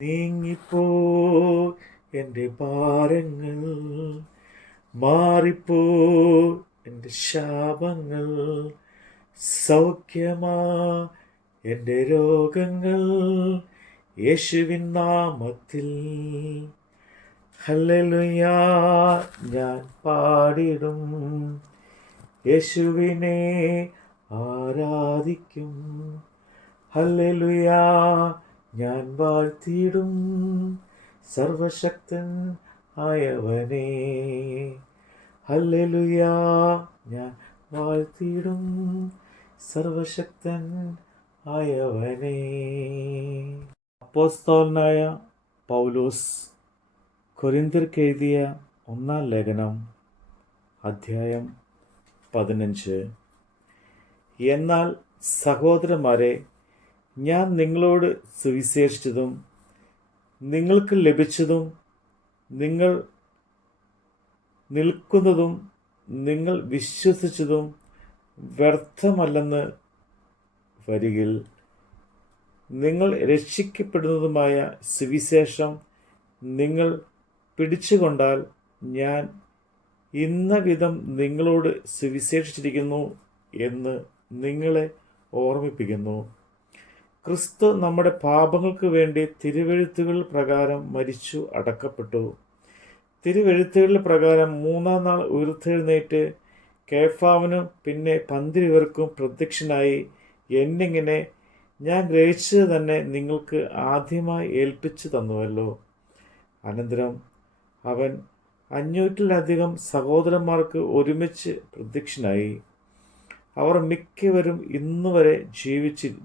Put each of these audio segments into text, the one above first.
നീങ്ങിപ്പോ എൻ്റെ ഭാരങ്ങൾ, മാറിപ്പോ എൻ്റെ ശാപങ്ങൾ, സൗഖ്യമാ എൻ്റെ രോഗങ്ങൾ യേശുവിൻ നാമത്തിൽ. ഹല്ലേലൂയാ ഞാൻ പാടിടും, യേശുവിനെ ആരാധിക്കും. ഹല്ലേലൂയാ ഞാൻ വാഴ്ത്തിയിടും, സർവശക്തൻ ആയവനെ. ഹല്ലേലൂയാ ഞാൻ വാഴ്ത്തിയിടും, സർവശക്തൻ ആയവനെ. അപ്പോസ്തലനായ പൗലോസ് കൊരിന്ത്യർക്ക് എഴുതിയ 1 ലേഖനം അധ്യായം 15. എന്നാൽ സഹോദരന്മാരെ, ഞാൻ നിങ്ങളോട് സുവിശേഷിച്ചതും നിങ്ങൾക്ക് ലഭിച്ചതും നിങ്ങൾ നിൽക്കുന്നതും നിങ്ങൾ വിശ്വസിച്ചതും വ്യർത്ഥമല്ലെന്ന് വരികിൽ, നിങ്ങൾ രക്ഷിക്കപ്പെടുന്നതുമായ സുവിശേഷം നിങ്ങൾ പിടിച്ചുകൊണ്ടാൽ ഞാൻ ഇന്ന വിധം നിങ്ങളോട് സുവിശേഷിച്ചിരിക്കുന്നു എന്ന് നിങ്ങളെ ഓർമ്മിപ്പിക്കുന്നു. ക്രിസ്തു നമ്മുടെ പാപങ്ങൾക്ക് വേണ്ടി തിരുവെഴുത്തുകൾ പ്രകാരം മരിച്ചു അടക്കപ്പെട്ടു. തിരുവെഴുത്തുകൾ പ്രകാരം 3-ാം നാൾ ഉയർത്തെഴുന്നേറ്റ് കേഫാവിനും പിന്നെ 12 പേർക്കും പ്രത്യക്ഷനായി എന്നിങ്ങനെ ഞാൻ ഗ്രഹിച്ചത് തന്നെ നിങ്ങൾക്ക് ആദ്യമായി ഏൽപ്പിച്ചു തന്നുവല്ലോ. അനന്തരം അവൻ 500-ലധികം സഹോദരന്മാർക്ക് ഒരുമിച്ച് പ്രത്യക്ഷനായി. അവർ മിക്കവരും ഇന്നുവരെ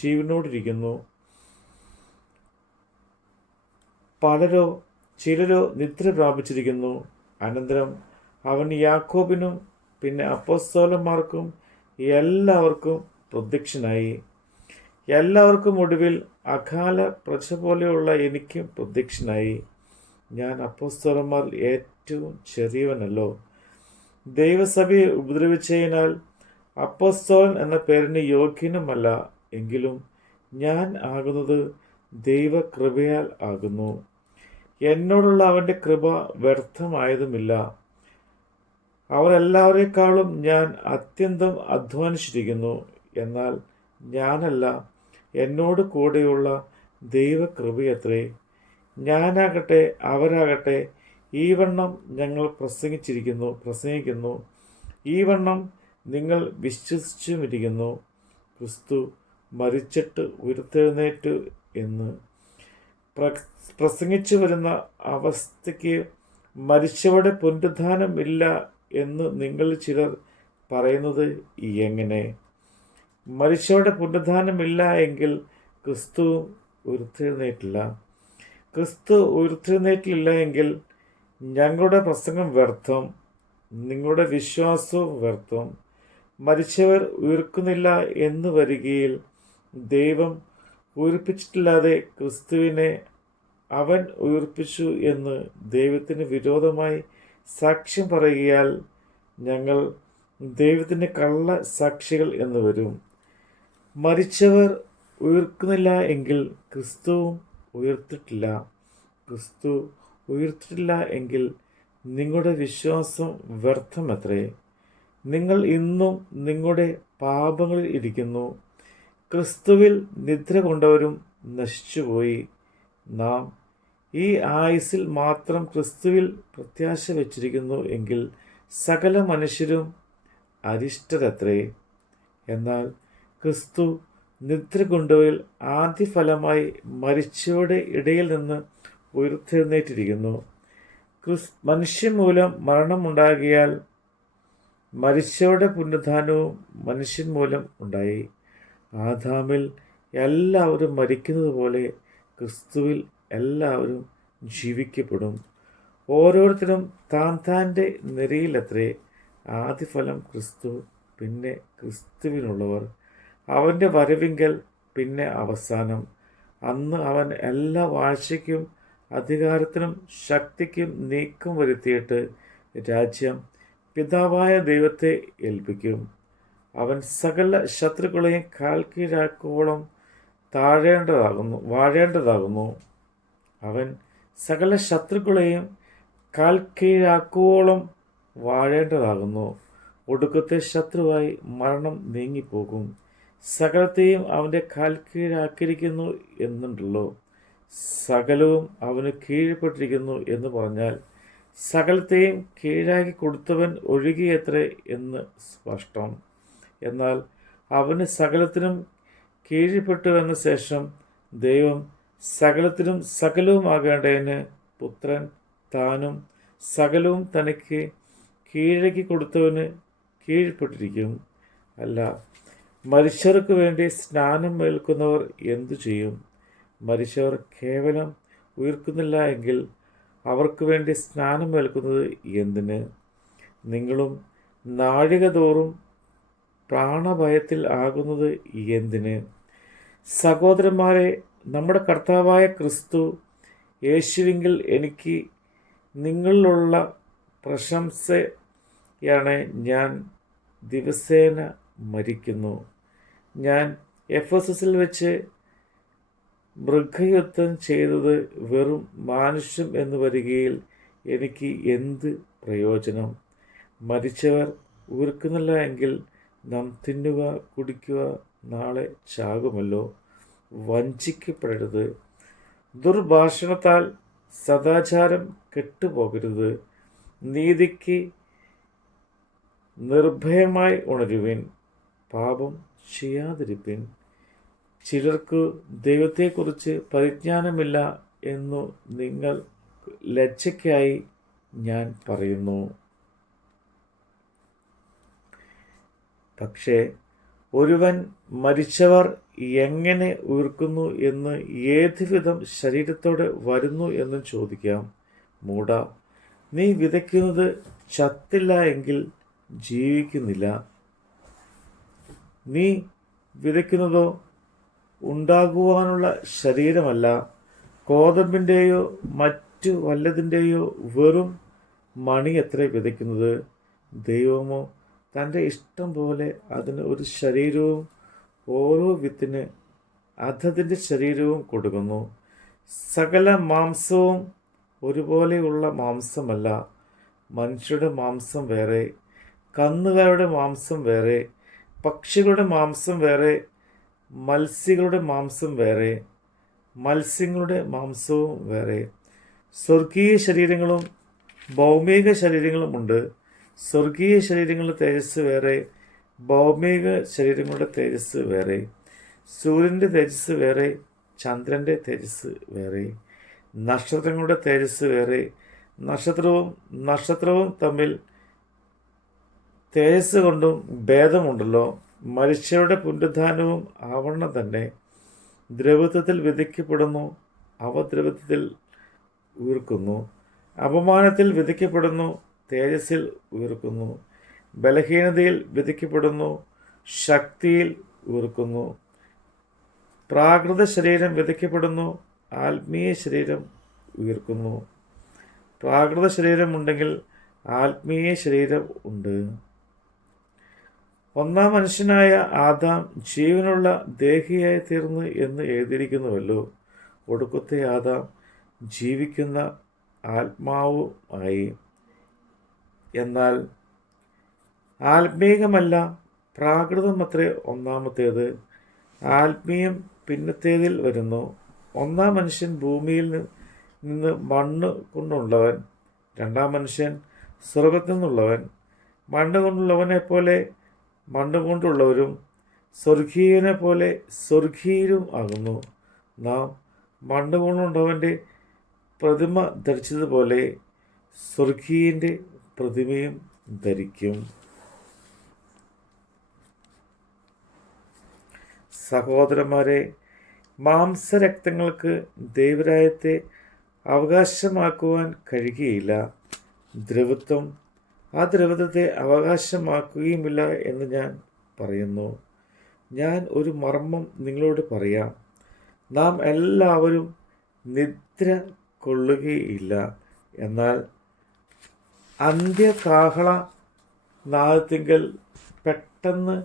ജീവനോടിരിക്കുന്നു. ചിലരോ നിദ്ര പ്രാപിച്ചിരിക്കുന്നു. അനന്തരം അവൻ യാക്കോബിനും പിന്നെ അപ്പോസ്തലന്മാർക്കും എല്ലാവർക്കും പ്രത്യക്ഷനായി. എല്ലാവർക്കും ഒടുവിൽ അകാല പ്രജ പോലെയുള്ള എനിക്കും പ്രത്യക്ഷനായി. ഞാൻ അപ്പോസ്തലന്മാരിൽ ഏറ്റവും ചെറിയവനല്ലോ. ദൈവസഭയെ ഉപദ്രവിച്ചതിനാൽ അപ്പോസ്തലൻ എന്ന പേരിന് യോഗ്യനുമല്ല. എങ്കിലും ഞാൻ ആകുന്നത് ദൈവകൃപയാൽ ആകുന്നു. എന്നോടുള്ള അവൻ്റെ കൃപ വ്യർത്ഥമായതുമില്ല. അവരെല്ലാവരെക്കാളും ഞാൻ അത്യന്തം അധ്വാനിച്ചിരിക്കുന്നു. എന്നാൽ ഞാനല്ല, എന്നോട് കൂടെയുള്ള ദൈവകൃപയത്രേ. ഞാനാകട്ടെ അവരാകട്ടെ ഈ വണ്ണം ഞങ്ങൾ പ്രസംഗിക്കുന്നു, ഈ വണ്ണം നിങ്ങൾ വിശ്വസിച്ചുമിരിക്കുന്നു. ക്രിസ്തു മരിച്ചിട്ട് ഉയർത്തെഴുന്നേറ്റു എന്ന് പ്രസംഗിച്ചു വരുന്ന അവസ്ഥയ്ക്ക് മരിച്ചവരുടെ പുനരുത്ഥാനം ഇല്ല എന്ന് നിങ്ങൾ ചിലർ പറയുന്നത് എങ്ങനെ? മരിച്ചവരുടെ പുനരുത്ഥാനമില്ല എങ്കിൽ ക്രിസ്തു ഉയർത്തെഴുന്നേറ്റില്ല. ക്രിസ്തു ഉയർത്തെഴുന്നേറ്റില്ല എങ്കിൽ ഞങ്ങളുടെ പ്രസംഗം വ്യർത്ഥം, നിങ്ങളുടെ വിശ്വാസവും വ്യർത്ഥം. മരിച്ചവർ ഉയർക്കുന്നില്ല എന്ന് വരികയിൽ ദൈവം ഉയർപ്പിച്ചിട്ടില്ലാതെ ക്രിസ്തുവിനെ അവൻ ഉയർപ്പിച്ചു എന്ന് ദൈവത്തിന് വിരോധമായി സാക്ഷ്യം പറയുകയാൽ ഞങ്ങൾ ദൈവത്തിൻ്റെ കള്ള സാക്ഷികൾ എന്ന് വരും. മരിച്ചവർ ഉയർക്കുന്നില്ല എങ്കിൽ ക്രിസ്തുവും ഉയർത്തിട്ടില്ല. ക്രിസ്തു ഉയർത്തിട്ടില്ല എങ്കിൽ നിങ്ങളുടെ വിശ്വാസം വ്യർത്ഥമത്രേ. നിങ്ങൾ ഇന്നും നിങ്ങളുടെ പാപങ്ങളിൽ ഇരിക്കുന്നു. ക്രിസ്തുവിൽ നിദ്ര കൊണ്ടവരും നശിച്ചുപോയി. നാം ഈ ആയുസ്സിൽ മാത്രം ക്രിസ്തുവിൽ പ്രത്യാശ വച്ചിരിക്കുന്നു എങ്കിൽ സകല മനുഷ്യരും അരിഷ്ടരത്രേ. എന്നാൽ ക്രിസ്തു നിദ്ര കൊണ്ടവരിൽ ആദ്യഫലമായി മരിച്ചവരുടെ ഇടയിൽ നിന്ന് ഉയർത്തെഴുന്നേറ്റിരിക്കുന്നു. മനുഷ്യൻ മൂലം മരണമുണ്ടാകിയാൽ മരിച്ചവരുടെ പുനരുത്ഥാനവും മനുഷ്യൻ മൂലം ഉണ്ടായി. ആദാമിൽ എല്ലാവരും മരിക്കുന്നത് പോലെ ക്രിസ്തുവിൽ എല്ലാവരും ജീവിക്കപ്പെടും. ഓരോരുത്തരും താൻ്റെ നിരയിലത്രേ. ആദ്യഫലം ക്രിസ്തു, പിന്നെ ക്രിസ്തുവിനുള്ളവർ. അവൻ്റെ വരവിങ്കൽ പിന്നെ അവസാനം. അന്ന് അവൻ എല്ലാ വാഴ്ചയ്ക്കും അധികാരത്തിനും ശക്തിക്കും നീക്കം വരുത്തിയിട്ട് രാജ്യം പിതാവായ ദൈവത്തെ ഏൽപ്പിക്കും. അവൻ സകല ശത്രുക്കളെയും കാൽ കീഴാക്കോളം വാഴേണ്ടതാകുന്നു. അവൻ സകല ശത്രുക്കളെയും കാൽ കീഴാക്കുവോളം വാഴേണ്ടതാകുന്നു. ഒടുക്കത്തെ ശത്രുവായി മരണം നീങ്ങിപ്പോകും. സകലത്തെയും അവൻ്റെ കാൽ കീഴാക്കിയിരിക്കുന്നു എന്നുണ്ടല്ലോ. സകലവും അവന് കീഴ്പ്പെട്ടിരിക്കുന്നു എന്ന് പറഞ്ഞാൽ സകലത്തെയും കീഴാക്കി കൊടുത്തവൻ ഒഴികെയത്രേ എന്ന് സ്പഷ്ടം. എന്നാൽ അവന് സകലത്തിനും കീഴ്പ്പെട്ടു എന്ന ശേഷം ദൈവം സകലത്തിനും സകലവുമാകേണ്ടതിന് പുത്രൻ താനും സകലവും തനിക്ക് കീഴക്കി കൊടുത്തവന് കീഴ്പ്പെട്ടിരിക്കും. അല്ല, മരിച്ചവർക്ക് വേണ്ടി സ്നാനം ഏൽക്കുന്നവർ എന്തു ചെയ്യും? മരിച്ചവർ കേവലം ഉയർക്കുന്നില്ല എങ്കിൽ അവർക്ക് വേണ്ടി സ്നാനം ഏൽക്കുന്നത് എന്തിന്? നിങ്ങളും നാഴിക തോറും പ്രാണഭയത്തിൽ ആകുന്നത് എന്തിന്? സഹോദരന്മാരെ, നമ്മുടെ കർത്താവായ ക്രിസ്തു യേശുവിങ്കിൽ എനിക്ക് നിങ്ങളിലുള്ള പ്രശംസയാണ് ഞാൻ ദിവസേന മരിക്കുന്നു. ഞാൻ എഫെസസിൽ വെച്ച് മൃഗയുദ്ധം ചെയ്തത് വെറും മാനുഷ്യം എന്ന് വരികയിൽ എനിക്ക് എന്ത് പ്രയോജനം? മരിച്ചവർ ഉയർക്കുന്നില്ല എങ്കിൽ നാം തിന്നുക കുടിക്കുക, നാളെ ചാകുമല്ലോ. വഞ്ചിക്കപ്പെടരുത്. ദുർഭാഷണത്താൽ സദാചാരം കെട്ടുപോകരുത്. നീതിക്ക് നിർഭയമായി ഉണരുവിൻ. പാപം ചെയ്യാതിരിപ്പിൻ. ചിലർക്ക് ദൈവത്തെക്കുറിച്ച് പരിജ്ഞാനമില്ല എന്നു നിങ്ങൾ ലജ്ജയ്ക്കായി ഞാൻ പറയുന്നു. പക്ഷേ ഒരുവൻ മരിച്ചവർ എങ്ങനെ ഉയർക്കുന്നു എന്ന് ഏതുവിധം ശരീരത്തോടെ വരുന്നു എന്നും ചോദിക്കാം. മൂഢ, നീ വിതയ്ക്കുന്നത് ചത്തില്ല എങ്കിൽ ജീവിക്കുന്നില്ല. നീ വിതയ്ക്കുന്നതോ ഉണ്ടാകുവാനുള്ള ശരീരമല്ല, കോതമ്പിൻ്റെയോ മറ്റു വല്ലതിൻ്റെയോ വെറും മണി എത്ര വിതയ്ക്കുന്നത്. ദൈവമോ തൻ്റെ ഇഷ്ടം പോലെ അതിന് ഒരു ശരീരവും ഓരോ വിത്തിന് അതതിൻ്റെ ശരീരവും കൊടുക്കുന്നു. സകല മാംസവും ഒരുപോലെയുള്ള മാംസമല്ല. മനുഷ്യരുടെ മാംസം വേറെ, കന്നുകാലിയുടെ മാംസം വേറെ, പക്ഷികളുടെ മാംസം വേറെ, മത്സ്യങ്ങളുടെ മാംസം വേറെ, മത്സ്യങ്ങളുടെ മാംസവും വേറെ. സ്വർഗീയ ശരീരങ്ങളും ഭൗമിക ശരീരങ്ങളുമുണ്ട്. സ്വർഗീയ ശരീരങ്ങളുടെ തേജസ് വേറെ, ഭൗമിക ശരീരങ്ങളുടെ തേജസ് വേറെ. സൂര്യൻ്റെ തേജസ് വേറെ, ചന്ദ്രൻ്റെ തേജസ് വേറെ. നക്ഷത്രങ്ങളുടെ തേജസ് വേറെ. നക്ഷത്രവും തമ്മിൽ തേജസ് കൊണ്ടും ഭേദമുണ്ടല്ലോ. മനുഷ്യരുടെ പുനരുത്ഥാനവും ആവരണം തന്നെ. ദ്രവത്വത്തിൽ വിധിക്കപ്പെടുന്നു, അവ ദ്രവത്വത്തിൽ ഉയർക്കുന്നു. അപമാനത്തിൽ വിധിക്കപ്പെടുന്നു, തേജസ്സിൽ ഉയർക്കുന്നു. ബലഹീനതയിൽ വിധിക്കപ്പെടുന്നു, ശക്തിയിൽ ഉയർക്കുന്നു. പ്രാകൃത ശരീരം വിധിക്കപ്പെടുന്നു, ആത്മീയ ശരീരം ഉയർക്കുന്നു. പ്രാകൃത ശരീരം ഉണ്ടെങ്കിൽ ആത്മീയ ശരീരം ഉണ്ട്. ഒന്നാം മനുഷ്യനായ ആദാം ജീവനുള്ള ദേഹിയായി തീർന്നു എന്ന് എഴുതിയിരിക്കുന്നുവല്ലോ. ഒടുക്കത്തെ ആദാം ജീവിക്കുന്ന ആത്മാവുമായി. എന്നാൽ ആത്മീയമല്ല, പ്രാകൃതമത്രേ ഒന്നാമത്തേത്. ആത്മീയം പിന്നത്തേതിൽ വരുന്നു. ഒന്നാം മനുഷ്യൻ ഭൂമിയിൽ നിന്ന് മണ്ണ് കൊണ്ടുള്ളവൻ, രണ്ടാം മനുഷ്യൻ സ്വർഗത്തിൽ നിന്നുള്ളവൻ. മണ്ണ് കൊണ്ടുള്ളവനെ പോലെ മണ്ണ് കൊണ്ടുള്ളവരും സ്വർഗീയനെ പോലെ സ്വർഗീയരും ആകുന്നു. നാം മണ്ണ് കൊണ്ടുള്ളവൻ്റെ പ്രതിമ ധരിച്ചതുപോലെ സ്വർഗീയൻ്റെ പ്രതിമയും ധരിക്കും. സഹോദരന്മാരെ, മാംസരക്തങ്ങൾക്ക് ദൈവരാജ്യത്തെ അവകാശമാക്കുവാൻ കഴിയുകയില്ല. ദ്രവത്വം ആ ദ്രവത്വത്തെ അവകാശമാക്കുകയുമില്ല എന്ന് ഞാൻ പറയുന്നു. ഞാൻ ഒരു മർമ്മം നിങ്ങളോട് പറയാം. നാം എല്ലാവരും നിദ്ര കൊള്ളുകയില്ല. എന്നാൽ അന്ത്യകാഹള നാദത്തിങ്കൽ പെട്ടെന്ന്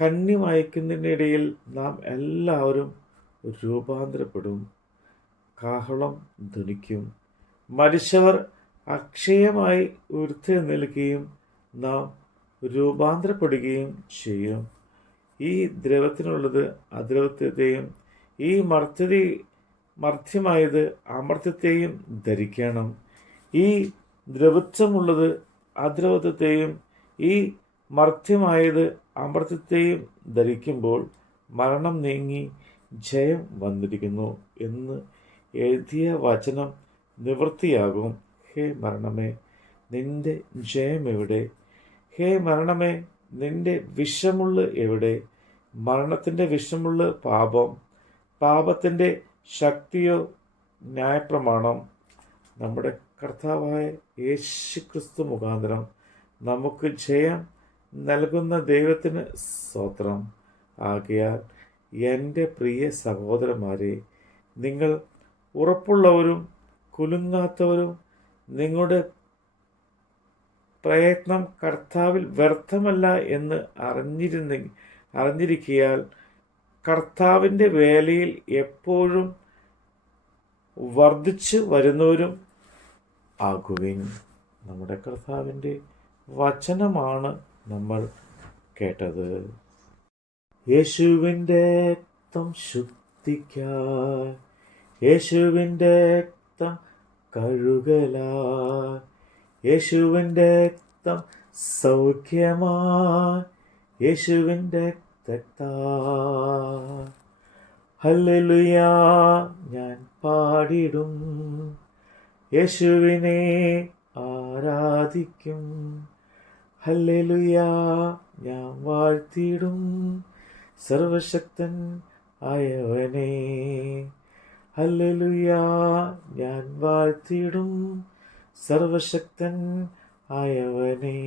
കന്നി മയക്കുന്നതിനിടയിൽ നാം എല്ലാവരും രൂപാന്തരപ്പെടും. കാഹളം ധ്വനിക്കും. മരിച്ചവർ അക്ഷയമായി ഉയർത്തെഴുന്നേൽക്കുകയും നാം രൂപാന്തരപ്പെടുകയും ചെയ്യും. ഈ ദ്രവത്തിനുള്ളത് അദ്രവത്വത്തെയും ഈ മർത്യമായത് അമർത്യത്തെയും ധരിക്കണം. ഈ ദ്രവത്വമുള്ളത് അദ്രവത്വത്തെയും ഈ മർത്യമായത് അമർത്യത്തെയും ധരിക്കുമ്പോൾ മരണം നീങ്ങി ജയം വന്നിരിക്കുന്നു എന്ന് എഴുതിയ വചനം നിവൃത്തിയാകും. ഹേ മരണമേ, നിന്റെ ജയം എവിടെ? ഹേ മരണമേ, നിന്റെ വിഷമുള്ള എവിടെ? മരണത്തിൻ്റെ വിഷമുള്ള പാപം, പാപത്തിൻ്റെ ശക്തിയോ ന്യായപ്രമാണം. നമ്മുടെ കർത്താവായ യേശുക്രിസ്തു മുഖാന്തരം നമുക്ക് ജയം നൽകുന്ന ദൈവത്തിന് സ്തോത്രം. ആകയാൽ എൻ്റെ പ്രിയ സഹോദരന്മാരെ, നിങ്ങൾ ഉറപ്പുള്ളവരും കുലുങ്ങാത്തവരും നിങ്ങളുടെ പ്രയത്നം കർത്താവിൽ വ്യർത്ഥമല്ല എന്ന് അറിഞ്ഞിരിക്കയാൽ കർത്താവിൻ്റെ വേലയിൽ എപ്പോഴും വർദ്ധിച്ചു വരുന്നവരും ആകുവിൻ. നമ്മുടെ കർത്താവിൻ്റെ വചനമാണ് നമ്മൾ കേട്ടത്. യേശുവിൻ്റെ രക്തം ശുദ്ധിക്കായി, യേശുവിൻ്റെ രക്തം കഴുകലായി, യേശുവിൻ്റെ രക്തം സൗഖ്യമായി, യേശുവിൻ്റെ രക്തത്താൽ ഹല്ലേലൂയ ഞാൻ പാടിടും, യേശുവിനെ ആരാധിക്കും. ഹല്ലേലൂയ ഞാൻ വാഴ്ത്തിടും സർവശക്തൻ ആയവനെ. ഹല്ലേലൂയ ഞാൻ വാഴ്ത്തിടും സർവശക്തൻ ആയവനെ.